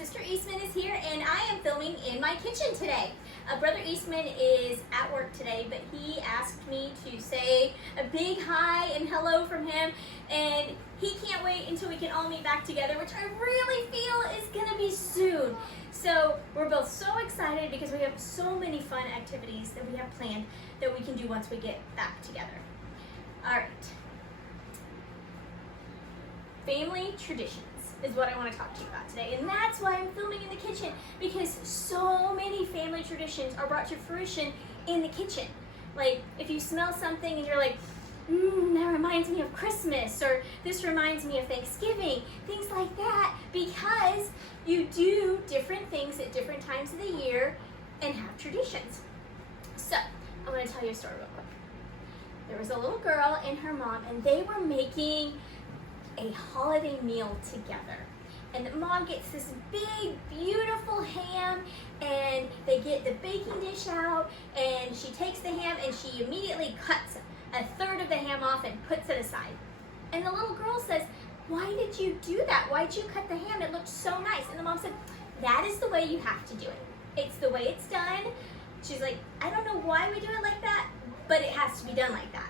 Sister Eastman is here, and I am filming in my kitchen today. Brother Eastman is at work today, but he asked me to say a big hi and hello from him, and he can't wait until we can all meet back together, which I really feel is gonna be soon. So we're both so excited because we have so many fun activities that we have planned that we can do once we get back together. All right. Family traditions is what I want to talk to you about today, and that's why I'm filming in the kitchen, because so many family traditions are brought to fruition in the kitchen. Like if you smell something and you're like, that reminds me of Christmas, or this reminds me of Thanksgiving, things like that, because you do different things at different times of the year and have traditions. So I'm going to tell you a story real quick. There was a little girl and her mom, and they were making a holiday meal together. And the mom gets this big, beautiful ham, and they get the baking dish out, and she takes the ham and she immediately cuts a third of the ham off and puts it aside. And the little girl says, "Why did you do that? Why'd you cut the ham? It looked so nice." And the mom said, "That is the way you have to do it. It's the way it's done." She's like, "I don't know why we do it like that, but it has to be done like that."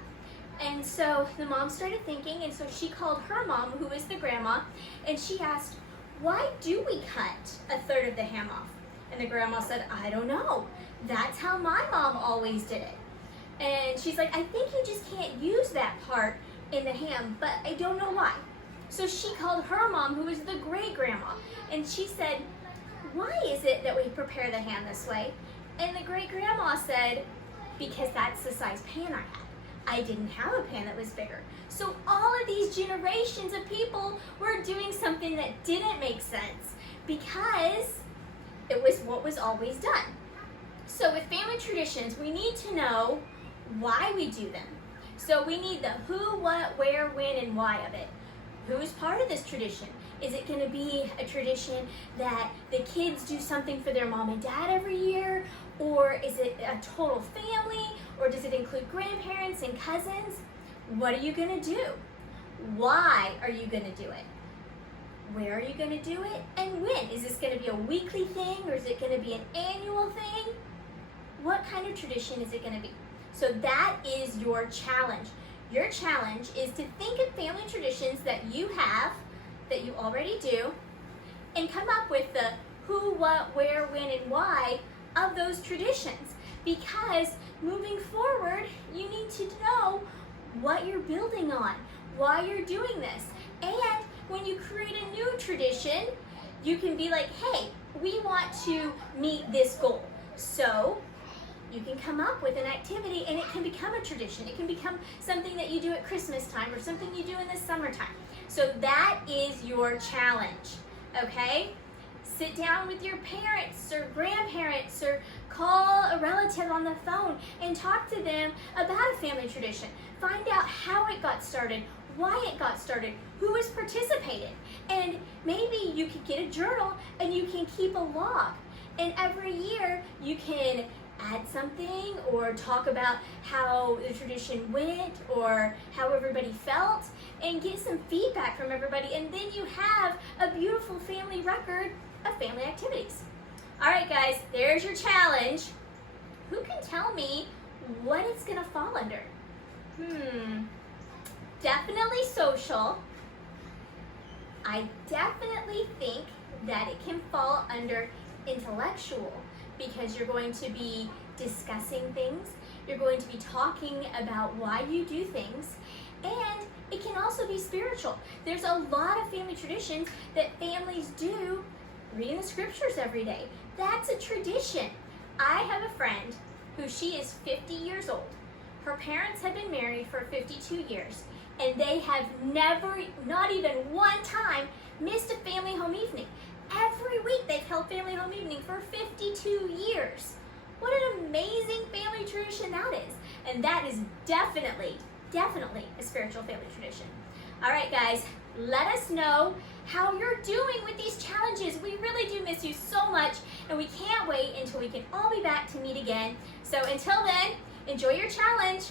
And so the mom started thinking, and so she called her mom, who is the grandma, and she asked, "Why do we cut a third of the ham off?" And the grandma said, "I don't know. That's how my mom always did it." And she's like, "I think you just can't use that part in the ham, but I don't know why." So she called her mom, who is the great grandma, and she said, "Why is it that we prepare the ham this way?" And the great grandma said, "Because that's the size pan I had. I didn't have a pan that was bigger." So all of these generations of people were doing something that didn't make sense because it was what was always done. So with family traditions, we need to know why we do them. So we need the who, what, where, when, and why of it. Who's part of this tradition? Is it going to be a tradition that the kids do something for their mom and dad every year? Or is it a total family? Or does it include grandparents and cousins? What are you going to do? Why are you going to do it? Where are you going to do it? And when? Is this going to be a weekly thing, or is it going to be an annual thing? What kind of tradition is it going to be? So that is your challenge. Your challenge is to think of family traditions that you have, that you already do, and come up with the who, what, where, when, and why of those traditions. Because moving forward, you need to know what you're building on, why you're doing this. And when you create a new tradition, you can be like, "Hey, we want to meet this goal." So you can come up with an activity, and it can become a tradition. It can become something that you do at Christmas time, or something you do in the summertime. So that is your challenge, okay? Sit down with your parents or grandparents, or call a relative on the phone and talk to them about a family tradition. Find out how it got started, why it got started, who has participated. And maybe you could get a journal and you can keep a log. And every year you can add something or talk about how the tradition went or how everybody felt, and get some feedback from everybody. And then you have a beautiful family record of family activities. All right, guys, there's your challenge. Who can tell me what it's gonna fall under? Definitely social. I definitely think that it can fall under intellectual, because you're going to be discussing things, you're going to be talking about why you do things, and it can also be spiritual. There's a lot of family traditions that families do, reading the scriptures every day. That's a tradition. I have a friend who, she is 50 years old. Her parents have been married for 52 years, and they have never, not even one time, missed a family home evening. Every week they've held family home evening for 52 years. What an amazing family tradition that is. And that is definitely a spiritual family tradition. All right, guys, let us know how you're doing with these challenges. We really do miss you so much, and we can't wait until we can all be back to meet again. So until then, enjoy your challenge.